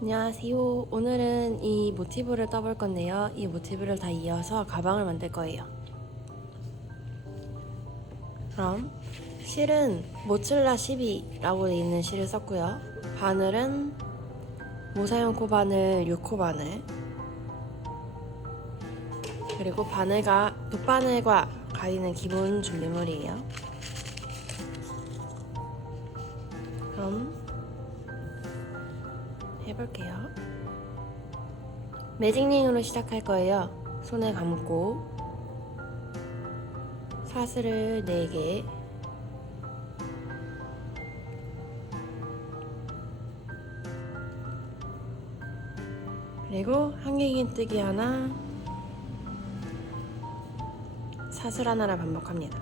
안녕하세요. 오늘은 이 모티브를 떠볼 건데요. 이 모티브를 다 이어서 가방을 만들 거예요. 그럼 실은 모찔라 12라고 되어 있는 실을 썼고요. 바늘은 모사용 코바늘 6코 바늘, 그리고 바늘과 돗바늘과 가위는 기본 준비물이에요. 그럼 해볼게요. 매직링으로 시작할 거예요. 손에 감고 사슬을 4개, 그리고 한길긴뜨기 하나, 사슬 하나를 반복합니다.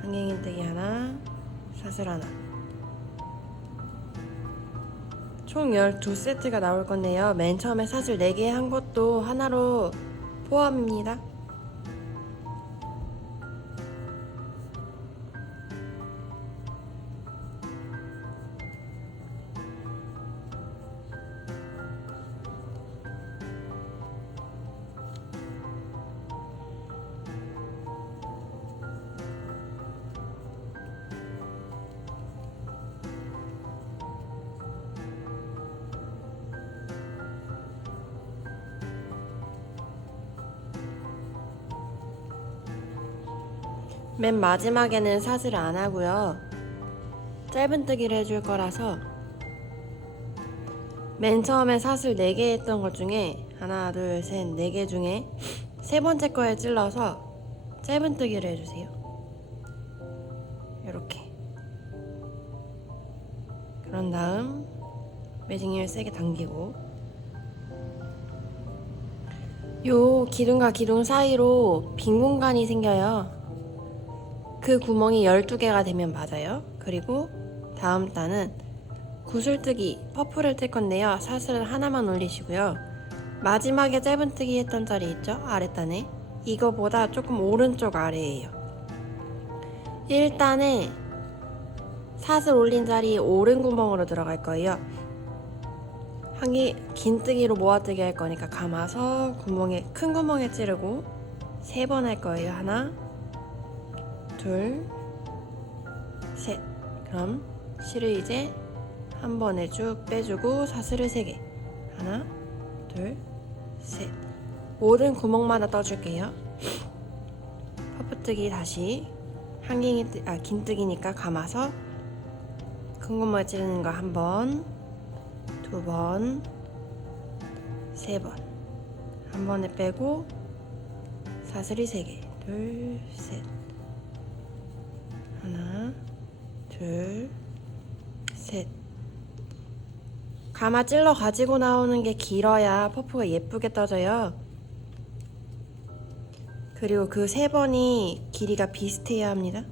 한길긴뜨기 하나, 사슬 하나. 총 12세트가 나올 건데요. 맨 처음에 사슬 4개 한 것도 하나로 포함입니다. 맨 마지막에는 사슬을 안 하고요. 짧은뜨기를 해줄 거라서 맨 처음에 사슬 4개 했던 것 중에 하나, 둘, 셋, 4개 중에 세 번째 거에 찔러서 짧은뜨기를 해주세요. 이렇게. 그런 다음 매직링을 세게 당기고, 요 기둥과 기둥 사이로 빈 공간이 생겨요. 그 구멍이 12개가 되면 맞아요. 그리고 다음 단은 구슬뜨기, 퍼프를 뜰 건데요. 사슬을 하나만 올리시고요. 마지막에 짧은뜨기 했던 자리 있죠? 아랫단에. 이거보다 조금 오른쪽 아래에요. 1단에 사슬 올린 자리 오른 구멍으로 들어갈 거예요. 긴뜨기로 모아뜨기 할 거니까 감아서 큰 구멍에 찌르고 3번 할 거예요. 하나, 둘, 셋. 그럼 실을 이제 한 번에 쭉 빼주고 사슬을 3개. 하나, 둘, 셋. 모든 구멍마다 떠줄게요. 퍼프뜨기 다시 긴뜨기니까 감아서 큰 구멍에 찌르는 거 한 번, 2번, 3번. 한 번에 빼고 사슬이 3개. 둘, 셋. 하나, 둘, 셋. 가마 찔러 가지고 나오는 게 길어야 퍼프가 예쁘게 떠져요. 그리고 그 3번이 길이가 비슷해야 합니다.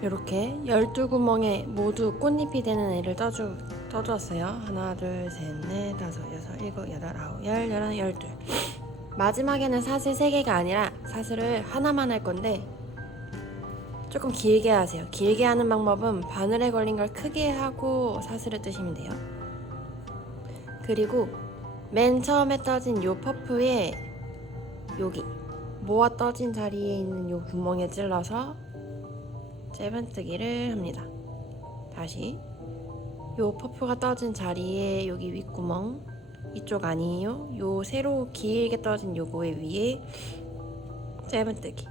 이렇게 12구멍에 모두 꽃잎이 되는 애를 떠주었어요. 하나, 둘, 셋, 넷, 다섯, 여섯, 일곱, 여덟, 아홉, 열, 열하나, 12. 마지막에는 사슬 3개가 아니라 사슬을 하나만 할 건데 조금 길게 하세요. 길게 하는 방법은 바늘에 걸린 걸 크게 하고 사슬을 뜨시면 돼요. 그리고 맨 처음에 떠진 요 퍼프에 여기 모아 떠진 자리에 있는 요 구멍에 찔러서 짧은뜨기를 합니다. 다시 요 퍼프가 떠진 자리에 여기 윗구멍, 이쪽 아니에요. 요 세로 길게 떠진 요거에 위에 짧은뜨기.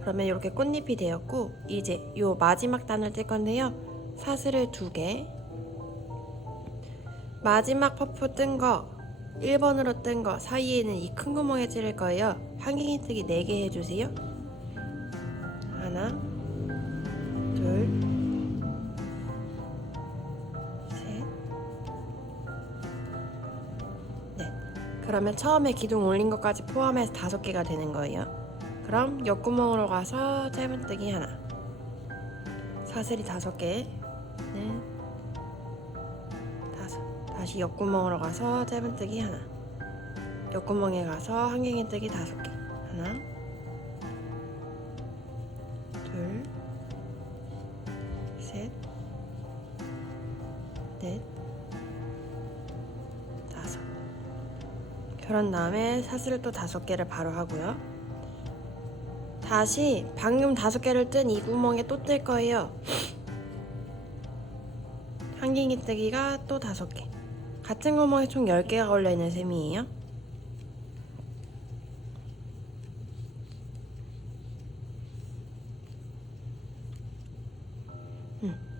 그러면 이렇게 꽃잎이 되었고, 이제 요 마지막 단을 뜰 건데요. 사슬을 2개, 마지막 퍼프 뜬 거 1번으로 뜬 거 사이에는 이 큰 구멍에 찌를 거예요. 한갱이뜨기 4개 해주세요. 하나, 둘, 셋, 넷. 그러면 처음에 기둥 올린 것까지 포함해서 5개가 되는 거예요. 그럼 옆구멍으로 가서 짧은뜨기 하나, 사슬이 5개, 넷, 다섯. 다시 옆구멍으로 가서 짧은뜨기 하나, 옆구멍에 가서 한갱이뜨기 5개, 하나, 둘, 셋, 넷, 다섯. 그런 다음에 사슬을 또 5개를 바로 하고요. 다시 방금 5개를 뜬 이 구멍에 또 뜰 거예요. 한갱이뜨기가 또 5개. 같은 구멍에 총 10개가 걸려있는 셈이에요.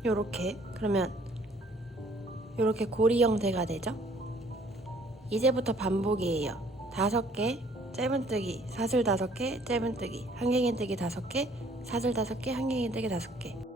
요렇게. 그러면 요렇게 고리 형태가 되죠? 이제부터 반복이에요. 5개, 짧은뜨기, 사슬 5개, 짧은뜨기, 한갱이뜨기 5개, 사슬 5개, 한갱이뜨기 5개.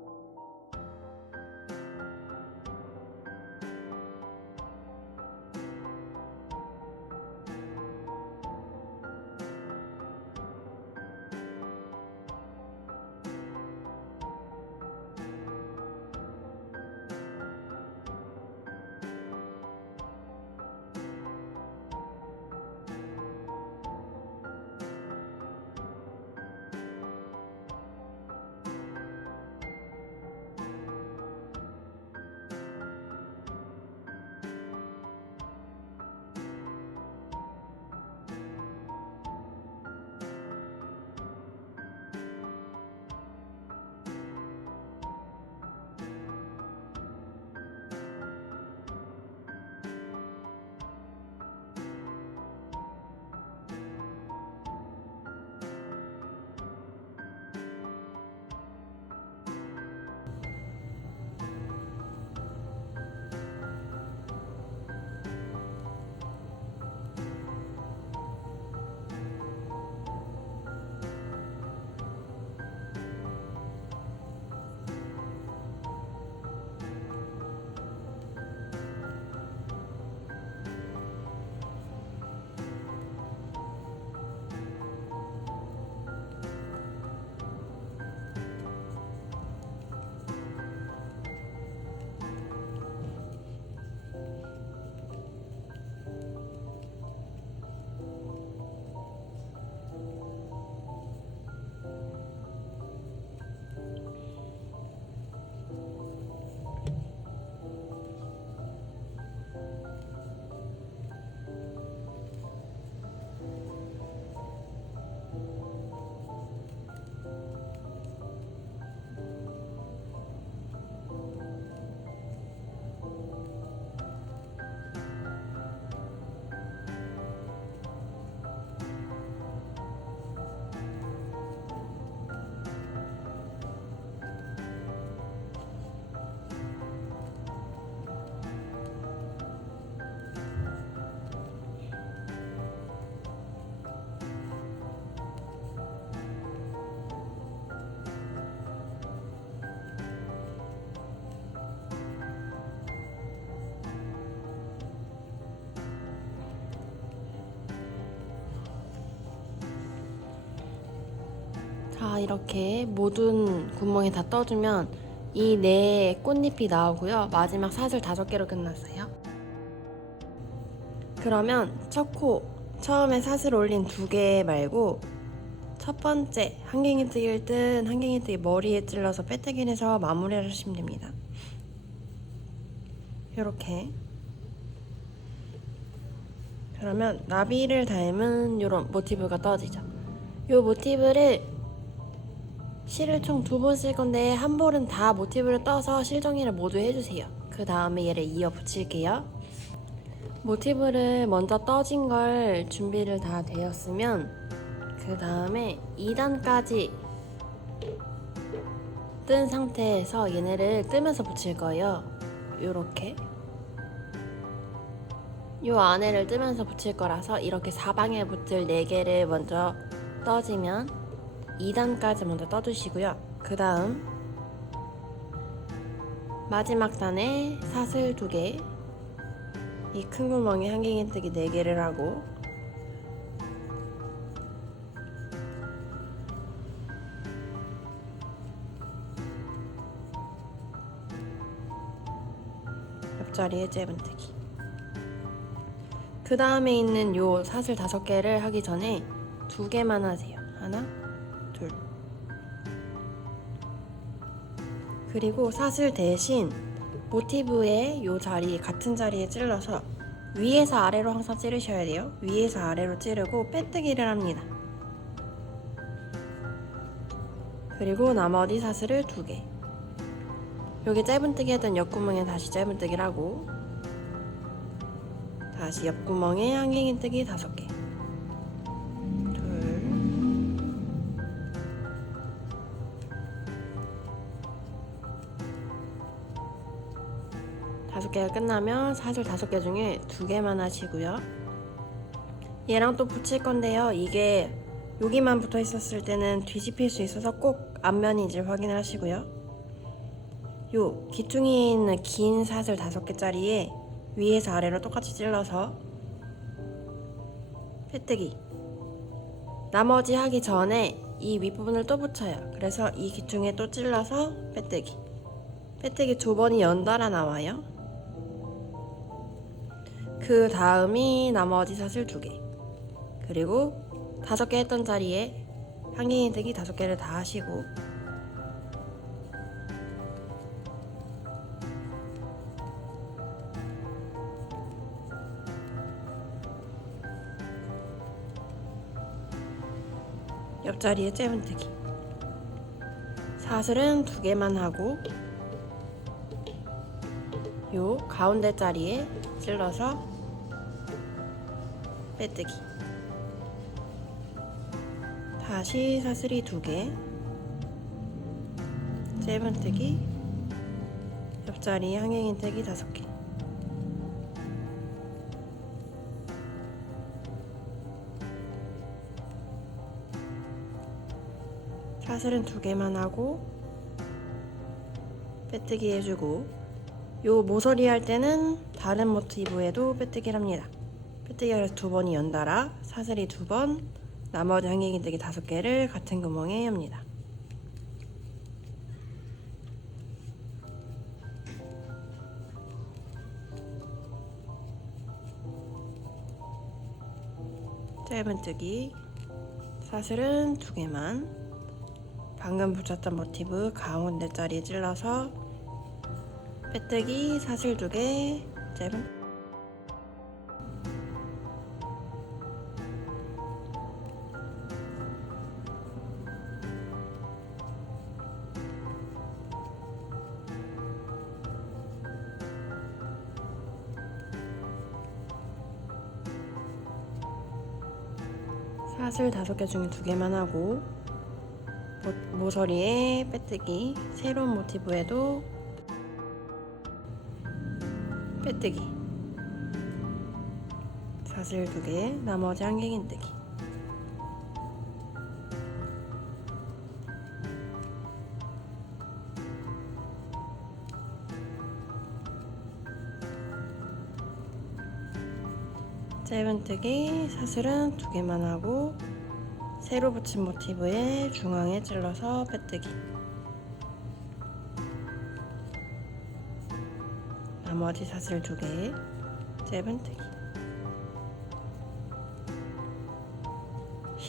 자, 이렇게 모든 구멍이 다 떠주면 이 네 꽃잎이 나오고요. 마지막 사슬 5개로 끝났어요. 그러면 첫 코 처음에 사슬 올린 2개 말고 첫 번째, 한갱이뜨기를 뜬 한갱이뜨기 머리에 찔러서 빼뜨기를 해서 마무리를 하시면 됩니다. 이렇게. 그러면 나비를 닮은 이런 모티브가 떠지죠. 이 모티브를 실을 총 2번 쓸 건데 한 볼은 다 모티브를 떠서 실 정리를 모두 해주세요. 그 다음에 얘를 이어 붙일게요. 모티브를 먼저 떠진 걸 준비를 다 되었으면 그 다음에 2단까지 뜬 상태에서 얘네를 뜨면서 붙일 거예요. 요렇게 요 안에를 뜨면서 붙일 거라서 이렇게 사방에 붙을 4개를 먼저 떠지면 2단까지 먼저 떠주시고요. 그 다음 마지막 단에 사슬 2개, 이 큰 구멍에 한갱이뜨기 4개를 하고 옆자리에 짧은뜨기. 그 다음에 있는 요 사슬 5개를 하기 전에 2개만 하세요. 하나, 둘. 그리고 사슬 대신 모티브의 요 자리, 같은 자리에 찔러서 위에서 아래로 항상 찌르셔야 돼요. 위에서 아래로 찌르고 빼뜨기를 합니다. 그리고 나머지 사슬을 2개. 여기 짧은뜨기 했던 옆구멍에 다시 짧은뜨기를 하고 다시 옆구멍에 한갱이뜨기 5개. 둘. 5개가 끝나면 사슬 5개 중에 2개만 하시고요. 얘랑 또 붙일 건데요. 이게 여기만 붙어 있었을 때는 뒤집힐 수 있어서 꼭 앞면인지 확인을 하시고요. 요 기퉁이에 있는 긴 사슬 5개짜리에 위에서 아래로 똑같이 찔러서 빼뜨기. 나머지 하기 전에 이 윗부분을 또 붙여요. 그래서 이 기퉁에 또 찔러서 빼뜨기. 빼뜨기 2번이 연달아 나와요. 그 다음이 나머지 사슬 2개. 그리고 5개 했던 자리에 한갱이뜨기 5개를 다 하시고 옆자리에 짧은뜨기. 사슬은 2개만 하고 요 가운데 자리에 찔러서 빼뜨기. 다시 사슬이 2개, 짧은뜨기, 옆자리에 한갱이뜨기 5개. 사슬은 2개만 하고 빼뜨기 해주고 요 모서리 할 때는 다른 모티브에도 빼뜨기를 합니다. 빼뜨기가 2번이 연달아 사슬이 2번, 나머지 한갱이뜨기 5개를 같은 구멍에 합니다. 짧은뜨기, 사슬은 2개만, 방금 붙였던 모티브 가운데 자리에 찔러서 빼뜨기, 사슬 2개, 짧은 사슬 5개 중에 2개만 하고 모서리에 빼뜨기, 새로운 모티브에도 빼뜨기, 사슬 2개, 나머지 한갱이뜨기. 짧은뜨기, 사슬은 2개만 하고 새로 붙인 모티브에 중앙에 찔러서 빼뜨기. 나머지 사슬 2개, 짧은뜨기.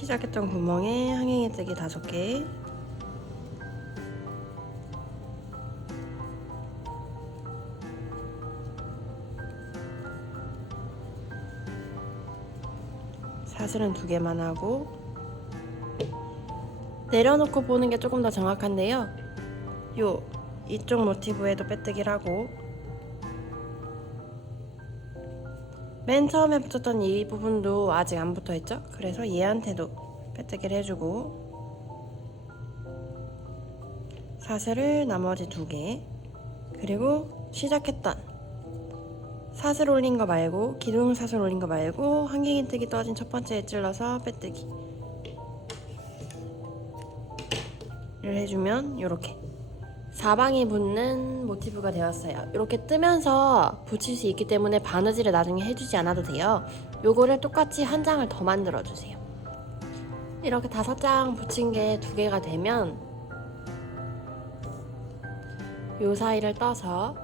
시작했던 구멍에 항행이뜨기 5개, 사슬은 2개만 하고 내려놓고 보는 게 조금 더 정확한데요. 이쪽 모티브에도 빼뜨기를 하고 맨 처음에 붙였던 이 부분도 아직 안 붙어있죠? 그래서 얘한테도 빼뜨기를 해주고 사슬을 나머지 2개, 그리고 시작했던 사슬 올린 거 말고 기둥 사슬 올린 거 말고 항갱이뜨기 떠진 첫 번째에 찔러서 빼뜨기를 해주면 이렇게 사방이 붙는 모티브가 되었어요. 이렇게 뜨면서 붙일 수 있기 때문에 바느질을 나중에 해주지 않아도 돼요. 요거를 똑같이 한 장을 더 만들어 주세요. 이렇게 5장 붙인 게 2개가 되면 요 사이를 떠서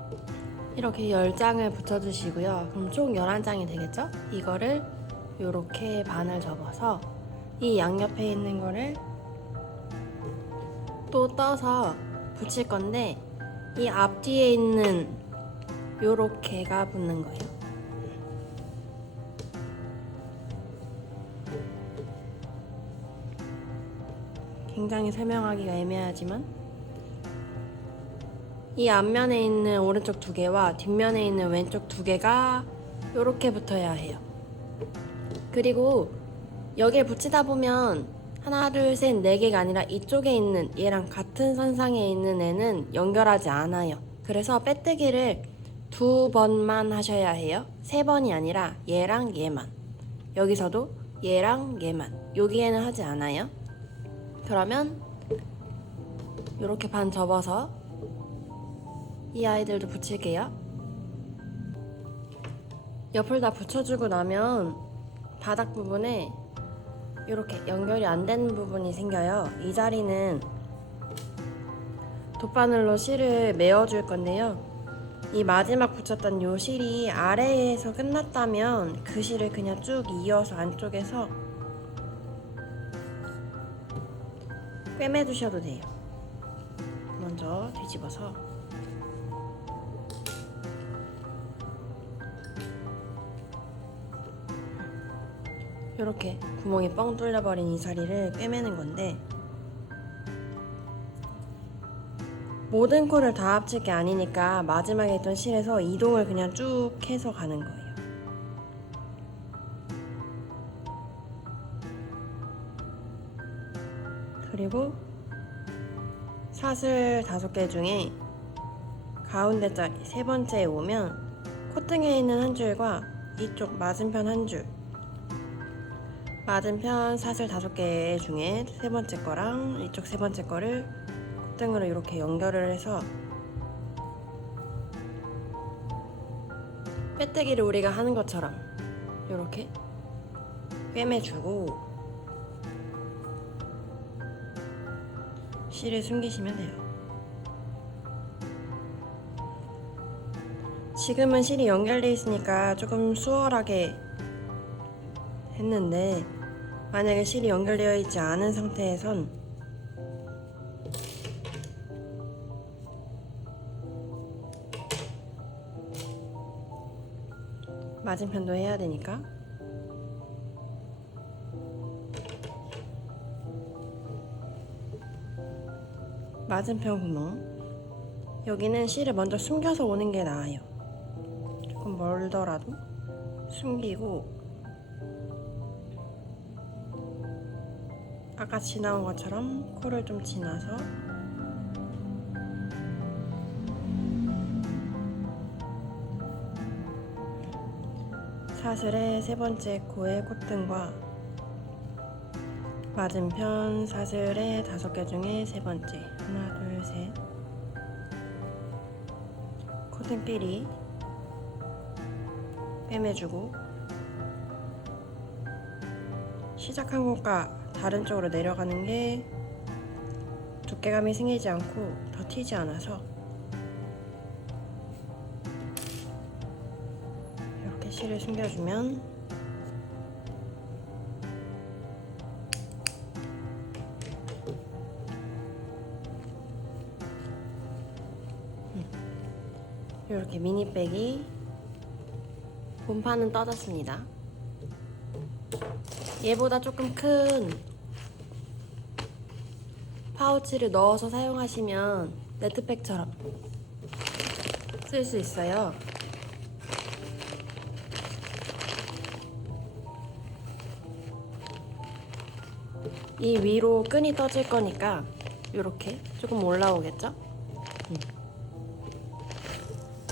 이렇게 10장을 붙여주시고요. 그럼 총 11장이 되겠죠? 이거를 요렇게 반을 접어서 이 양옆에 있는 거를 또 떠서 붙일 건데 이 앞뒤에 있는 요렇게가 붙는 거예요. 굉장히 설명하기가 애매하지만 이 앞면에 있는 오른쪽 2개와 뒷면에 있는 왼쪽 2개가 요렇게 붙어야 해요. 그리고 여기에 붙이다 보면 하나, 둘, 셋, 4개가 아니라 이쪽에 있는 얘랑 같은 선상에 있는 애는 연결하지 않아요. 그래서 빼뜨기를 2번만 하셔야 해요. 3번이 아니라 얘랑 얘만. 여기서도 얘랑 얘만. 여기에는 하지 않아요. 그러면 이렇게 반 접어서 이 아이들도 붙일게요. 옆을 다 붙여주고 나면 바닥 부분에 이렇게 연결이 안 되는 부분이 생겨요. 이 자리는 돗바늘로 실을 메어줄 건데요. 이 마지막 붙였던 요 실이 아래에서 끝났다면 그 실을 그냥 쭉 이어서 안쪽에서 꿰매 두셔도 돼요. 먼저 뒤집어서 이렇게 구멍이 뻥 뚫려버린 이 자리를 꿰매는 건데 모든 코를 다 합칠 게 아니니까 마지막에 있던 실에서 이동을 그냥 쭉 해서 가는 거예요. 그리고 사슬 5개 중에 가운데 자리 3번째에 오면 콧등에 있는 한 줄과 이쪽 맞은편 한 줄, 맞은편 사슬 5개 중에 3번째 거랑 이쪽 3번째 거를 콧등으로 이렇게 연결을 해서 빼뜨기를 우리가 하는 것처럼 이렇게 꿰매주고 실을 숨기시면 돼요. 지금은 실이 연결되어 있으니까 조금 수월하게 했는데 만약에 실이 연결되어 있지 않은 상태에선 맞은편도 해야 되니까 맞은편 구멍 여기는 실을 먼저 숨겨서 오는 게 나아요. 조금 멀더라도 숨기고 아까 지나온 것처럼 코를 좀 지나서 사슬의 3번째 코의 콧등과 맞은편 사슬의 5개 중에 3번째 하나, 둘, 셋 콧등끼리 꿰매주고 시작한 곳과 다른 쪽으로 내려가는 게 두께감이 생기지 않고 더 튀지 않아서 이렇게 실을 숨겨주면 이렇게 미니백이 본판은 떠졌습니다. 얘보다 조금 큰 파우치를 넣어서 사용하시면 네트백처럼 쓸 수 있어요. 이 위로 끈이 떠질 거니까 이렇게 조금 올라오겠죠?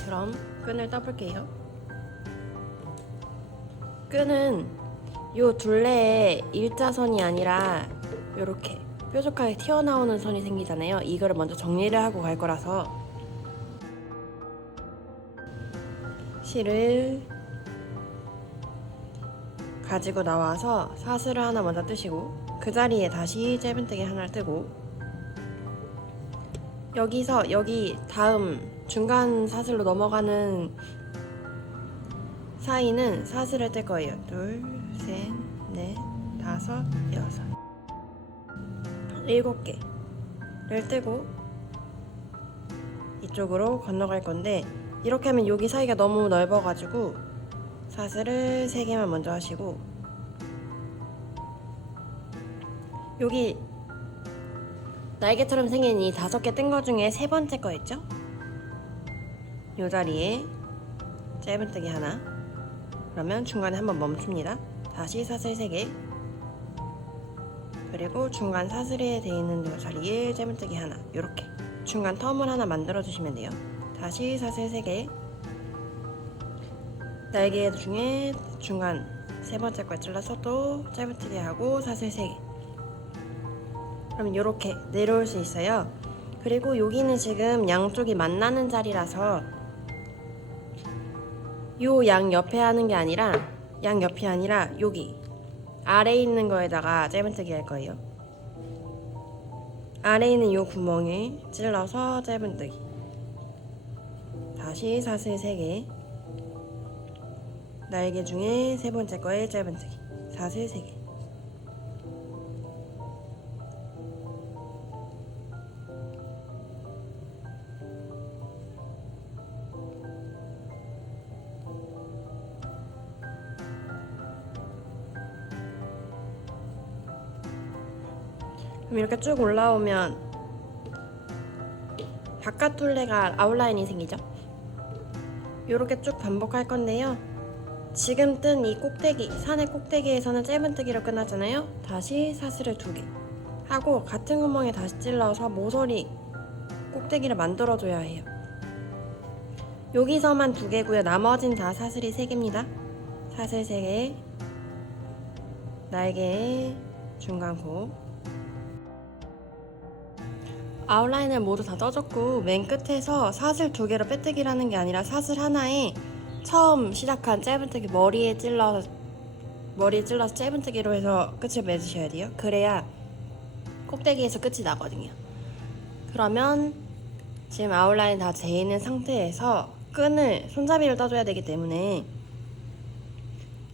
그럼 끈을 떠볼게요. 끈은 요 둘레에 일자선이 아니라 이렇게 뾰족하게 튀어나오는 선이 생기잖아요. 이거를 먼저 정리를 하고 갈 거라서 실을 가지고 나와서 사슬을 하나 먼저 뜨시고 그 자리에 다시 짧은뜨기 하나를 뜨고 여기서 여기 다음 중간 사슬로 넘어가는 사이는 사슬을 뜰 거예요. 둘, 셋, 넷, 다섯, 여섯, 7개를 뜨고 이쪽으로 건너갈 건데 이렇게 하면 여기 사이가 너무 넓어가지고 사슬을 3개만 먼저 하시고 여기 날개처럼 생긴 이 5개 뜬 거 중에 3번째 거 있죠? 이 자리에 짧은뜨기 하나, 그러면 중간에 한번 멈춥니다. 다시 사슬 3개, 그리고 중간 사슬에 돼 있는 이 자리에 짧은뜨기 하나, 이렇게 중간 텀을 하나 만들어 주시면 돼요. 다시 사슬 3개, 날개 중에 중간 3번째 걸 찔러서 또 짧은뜨기 하고 사슬 3개. 그럼 이렇게 내려올 수 있어요. 그리고 여기는 지금 양쪽이 만나는 자리라서 요 양 옆에 하는 게 아니라 양 옆이 아니라 여기 아래에 있는 거에다가 짧은뜨기 할 거예요. 아래에 있는 요 구멍에 찔러서 짧은뜨기, 다시 사슬 3개, 날개 중에 3번째 거에 짧은뜨기, 사슬 3개. 그럼 이렇게 쭉 올라오면 바깥 둘레가 아웃라인이 생기죠? 이렇게 쭉 반복할 건데요. 지금 뜬 이 꼭대기, 산의 꼭대기에서는 짧은뜨기로 끝났잖아요. 다시 사슬을 2개 하고 같은 구멍에 다시 찔러서 모서리 꼭대기를 만들어줘야 해요. 여기서만 2개고요. 나머진 다 사슬이 3개입니다. 사슬 3개, 날개 중간코. 아웃라인을 모두 다 떠줬고 맨 끝에서 사슬 2개로 빼뜨기를 하는 게 아니라 사슬 하나에 처음 시작한 짧은뜨기 머리에 찔러서 짧은뜨기로 해서 끝을 맺으셔야 돼요. 그래야 꼭대기에서 끝이 나거든요. 그러면 지금 아웃라인 다 재 있는 상태에서 끈을 손잡이를 떠줘야 되기 때문에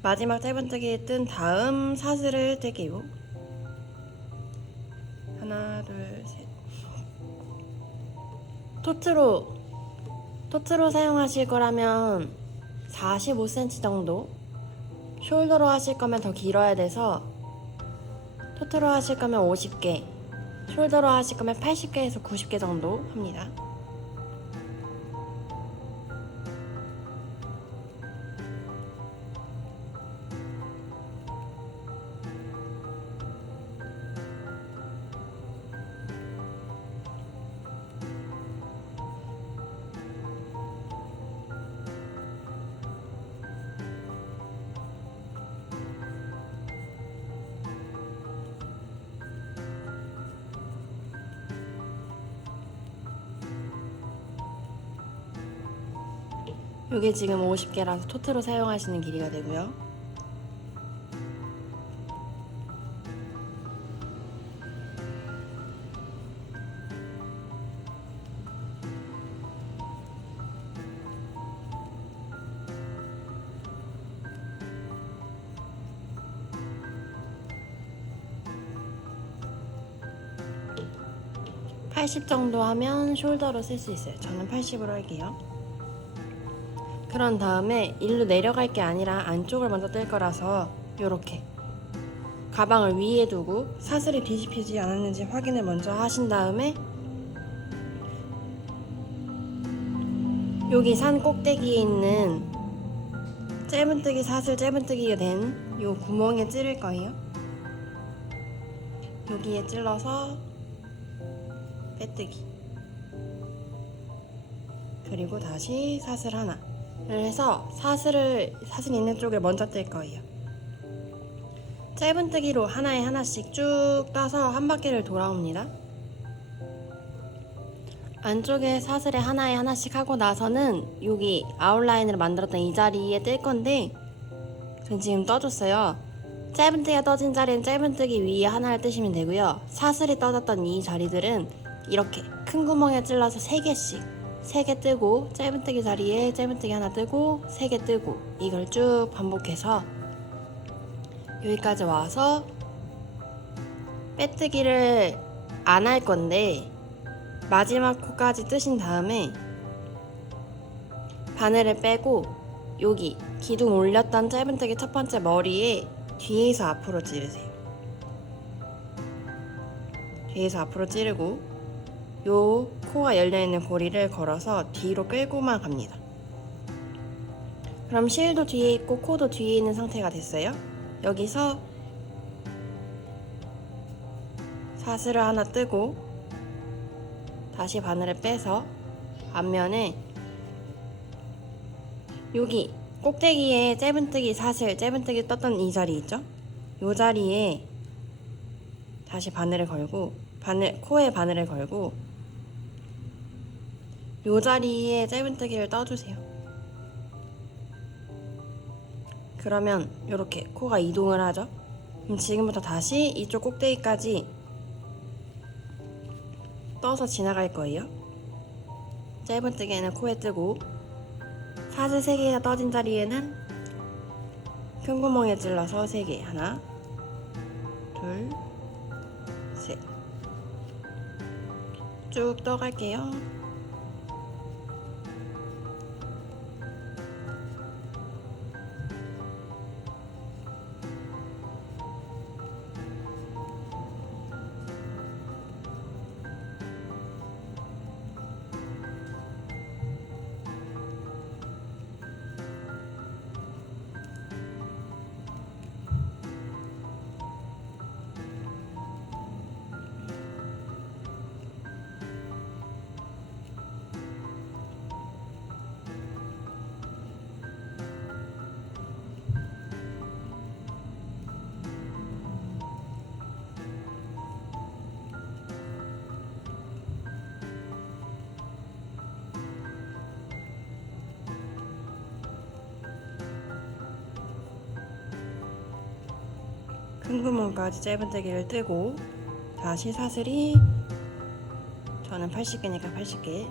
마지막 짧은뜨기 뜬 다음 사슬을 뜰게요. 하나, 둘, 셋. 토트로 사용하실 거라면 45cm 정도, 숄더로 하실 거면 더 길어야 돼서 토트로 하실 거면 50개, 숄더로 하실 거면 80개에서 90개 정도 합니다. 이게 지금 50개라서 토트로 사용하시는 길이가 되고요. (80) 정도 하면 숄더로 쓸 수 있어요. 저는 80으로 할게요. 그런 다음에 일로 내려갈 게 아니라 안쪽을 먼저 뜰 거라서 요렇게 가방을 위에 두고 사슬이 뒤집히지 않았는지 확인을 먼저 하신 다음에 여기 산 꼭대기에 있는 짧은뜨기 사슬 짧은뜨기가 된 요 구멍에 찌를 거예요. 여기에 찔러서 빼뜨기, 그리고 다시 사슬 하나를 해서 사슬 있는 쪽을 먼저 뜰 거예요. 짧은뜨기로 하나에 하나씩 쭉 떠서 한 바퀴를 돌아옵니다. 안쪽에 사슬에 하나에 하나씩 하고 나서는 여기 아웃라인을 만들었던 이 자리에 뜰 건데 전 지금 떠줬어요. 짧은뜨기가 떠진 자리는 짧은뜨기 위에 하나를 뜨시면 되고요. 사슬이 떠졌던 이 자리들은 이렇게 큰 구멍에 찔러서 3개씩 3개 뜨고, 짧은뜨기 자리에 짧은뜨기 하나 뜨고 3개 뜨고, 이걸 쭉 반복해서 여기까지 와서 빼뜨기를 안 할 건데 마지막 코까지 뜨신 다음에 바늘을 빼고 여기 기둥 올렸던 짧은뜨기 첫 번째 머리에 뒤에서 앞으로 찌르세요. 뒤에서 앞으로 찌르고 요 코가 열려있는 고리를 걸어서 뒤로 끌고만 갑니다. 그럼 실도 뒤에 있고 코도 뒤에 있는 상태가 됐어요. 여기서 사슬을 하나 뜨고 다시 바늘을 빼서 앞면에 여기 꼭대기에 짧은뜨기 사슬 짧은뜨기 떴던 이 자리 있죠? 이 자리에 다시 바늘을 걸고 코에 바늘을 걸고 이 자리에 짧은뜨기를 떠주세요. 그러면 이렇게 코가 이동을 하죠? 그럼 지금부터 다시 이쪽 꼭대기까지 떠서 지나갈 거예요. 짧은뜨기에는 코에 뜨고 사슬 3개가 떠진 자리에는 큰 구멍에 찔러서 3개, 하나, 둘, 셋, 쭉 떠갈게요. 큰 구멍까지 짧은뜨기를 뜨고 다시 사슬이 저는 80개니까 80개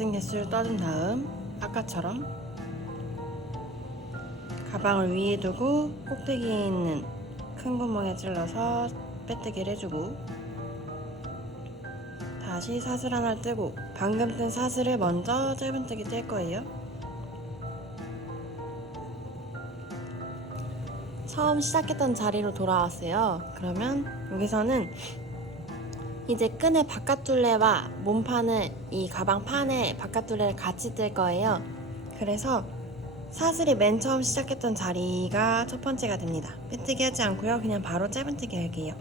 같은 개수를 떠준 다음 아까처럼 가방을 위에 두고 꼭대기에 있는 큰 구멍에 찔러서 빼뜨기를 해주고 다시 사슬 하나를 뜨고 방금 뜬 사슬을 먼저 짧은뜨기 뗄 거예요. 처음 시작했던 자리로 돌아왔어요. 그러면 여기서는 이제 끈의 바깥둘레와 몸판을 이 가방 판의 바깥둘레를 같이 뜰 거예요. 그래서 사슬이 맨 처음 시작했던 자리가 첫 번째가 됩니다. 빼뜨기 하지 않고요. 그냥 바로 짧은뜨기 할게요.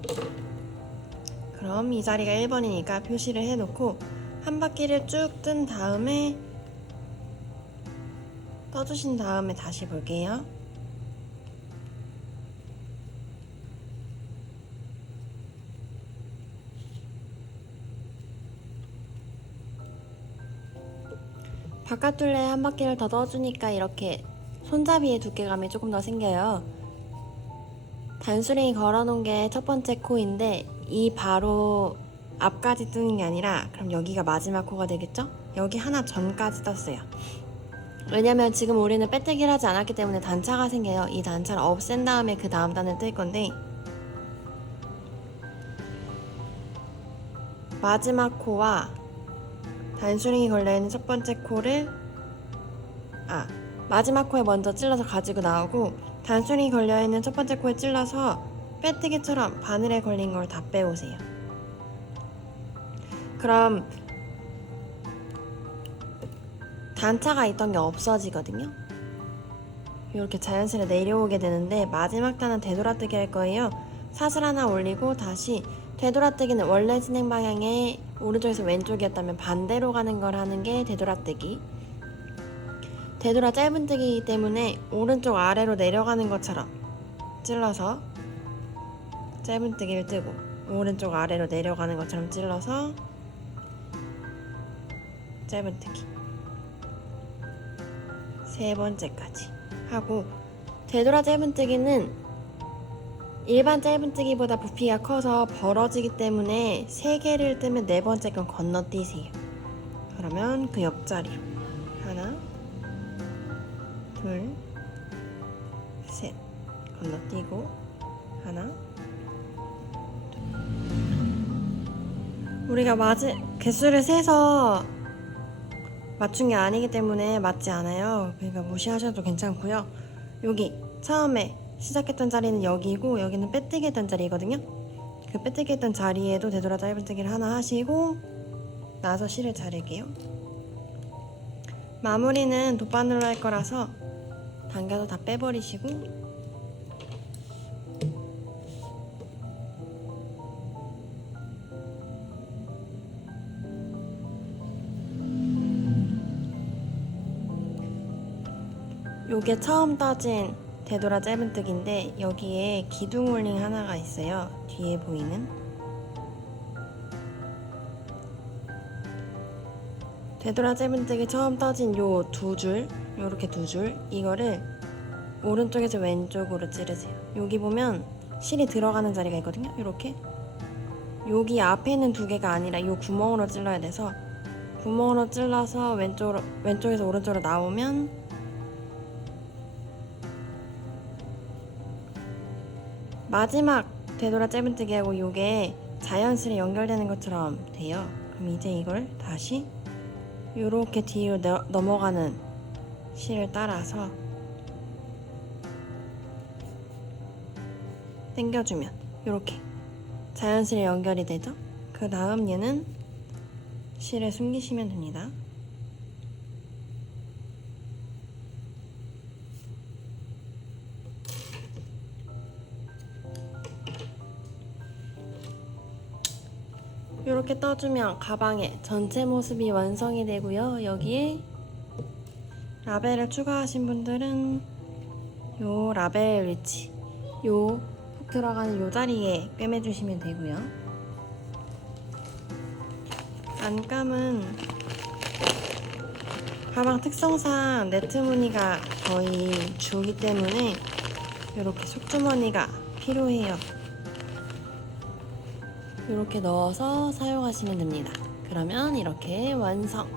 그럼 이 자리가 1번이니까 표시를 해놓고 한 바퀴를 쭉 뜬 다음에 떠주신 다음에 다시 볼게요. 바깥둘레 한 바퀴를 더 떠주니까 이렇게 손잡이의 두께감이 조금 더 생겨요. 단수링이 걸어놓은 게 첫 번째 코인데 이 바로 앞까지 뜨는 게 아니라 그럼 여기가 마지막 코가 되겠죠? 여기 하나 전까지 떴어요. 왜냐면 지금 우리는 빼뜨기를 하지 않았기 때문에 단차가 생겨요. 이 단차를 없앤 다음에 그 다음 단을 뜰 건데 마지막 코와 단수링이 걸려있는 첫 번째 코를 마지막 코에 먼저 찔러서 가지고 나오고 단수링이 걸려있는 첫 번째 코에 찔러서 빼뜨기처럼 바늘에 걸린 걸 다 빼오세요. 그럼 단차가 있던 게 없어지거든요. 이렇게 자연스레 내려오게 되는데 마지막 단은 되돌아뜨기 할 거예요. 사슬 하나 올리고 다시 되돌아뜨기는 원래 진행 방향에 오른쪽에서 왼쪽이었다면 반대로 가는 걸 하는 게 되돌아뜨기. 되돌아 짧은뜨기이기 때문에 오른쪽 아래로 내려가는 것처럼 찔러서 짧은뜨기를 뜨고 오른쪽 아래로 내려가는 것처럼 찔러서 짧은뜨기 세 번째까지 하고 되돌아 짧은뜨기는 일반 짧은뜨기보다 부피가 커서 벌어지기 때문에 3개를 뜨면 네 번째 건 건너뛰세요. 그러면 그 옆자리로 하나 둘 셋 건너뛰고 하나 둘. 우리가 개수를 세서 맞춘 게 아니기 때문에 맞지 않아요. 그러니까 무시하셔도 괜찮고요. 여기 처음에 시작했던 자리는 여기고 여기는 빼뜨기 했던 자리거든요. 그 빼뜨기 했던 자리에도 되돌아 짧은뜨기를 하나 하시고 나서 실을 자를게요. 마무리는 돗바늘로 할 거라서 당겨서 다 빼버리시고 요게 처음 떠진 되돌아 짧은뜨기인데 여기에 기둥 홀링 하나가 있어요. 뒤에 보이는 되돌아 짧은뜨기 처음 떠진 요 두 줄, 요렇게 두 줄 이거를 오른쪽에서 왼쪽으로 찌르세요. 여기 보면 실이 들어가는 자리가 있거든요. 요렇게 여기 앞에 있는 두 개가 아니라 요 구멍으로 찔러야 돼서 구멍으로 찔러서 왼쪽에서 오른쪽으로 나오면 마지막 되돌아 짧은뜨기하고 요게 자연스레 연결되는 것처럼 돼요. 그럼 이제 이걸 다시 요렇게 뒤로 넘어가는 실을 따라서 당겨주면 요렇게 자연스레 연결이 되죠. 그 다음 얘는 실에 숨기시면 됩니다. 이렇게 떠주면 가방의 전체 모습이 완성이 되고요. 여기에 라벨을 추가하신 분들은 요 라벨 위치, 요 훅 들어가는 요 자리에 꿰매주시면 되고요. 안감은 가방 특성상 네트 무늬가 거의 주기 때문에 이렇게 속주머니가 필요해요. 이렇게 넣어서 사용하시면 됩니다. 그러면 이렇게 완성!